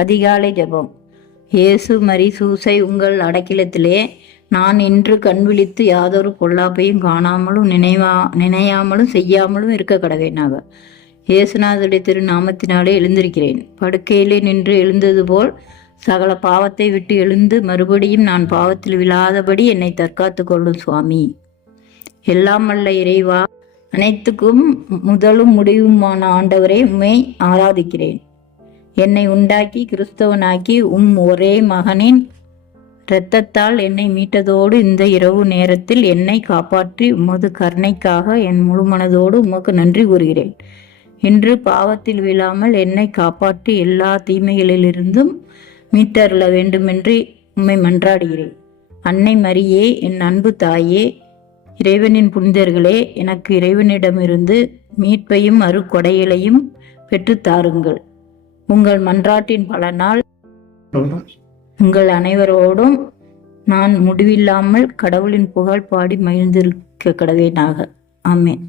அதிகாலை ஜெபம். இயேசு மரி சூசை உங்கள் அடைக்கலத்திலே நான் இன்று கண் விழித்து யாதொரு பொல்லாப்பையும் காணாமலும் நினையாமலும் செய்யாமலும் இருக்க கடவேனாக. இயேசுநாதருடைய திருநாமத்தினாலே எழுந்திருக்கிறேன். படுக்கையிலே நின்று எழுந்தது போல் சகல பாவத்தை விட்டு எழுந்து மறுபடியும் நான் பாவத்தில் விழாதபடி என்னை தற்காத்து கொள்ளும் சுவாமி. எல்லாம் வல்ல இறைவா, அனைத்துக்கும் முதலும் முடிவுமான ஆண்டவரை உம்மை ஆராதிக்கிறேன். என்னை உண்டாக்கி கிறிஸ்தவனாக்கி ஒரே மகனின் இரத்தத்தால் என்னை மீட்டதோடு இந்த இரவு நேரத்தில் என்னை காப்பாற்றி உமது கருணைக்காக என் முழு மனதோடு உமக்கு நன்றி கூறுகிறேன். இன்று பாவத்தில் விழாமல் என்னை காப்பாற்றி எல்லா தீமைகளிலிருந்தும் மீட்டருள வேண்டுமென்று உம்மை மன்றாடுகிறேன். அன்னை மரியே, என் அன்பு தாயே, இறைவனின் புனிதர்களே, எனக்கு இறைவனிடமிருந்து மீட்பையும் அருக்கொடைகளையும் பெற்றுத்தாருங்கள். உங்கள் மன்றாட்டின் பலனால் உங்கள் அனைவரோடும் நான் முடிவில்லாமல் கடவுளின் புகழ் பாடி மகிழ்ந்திருக்க கடவேனாக. ஆமென்.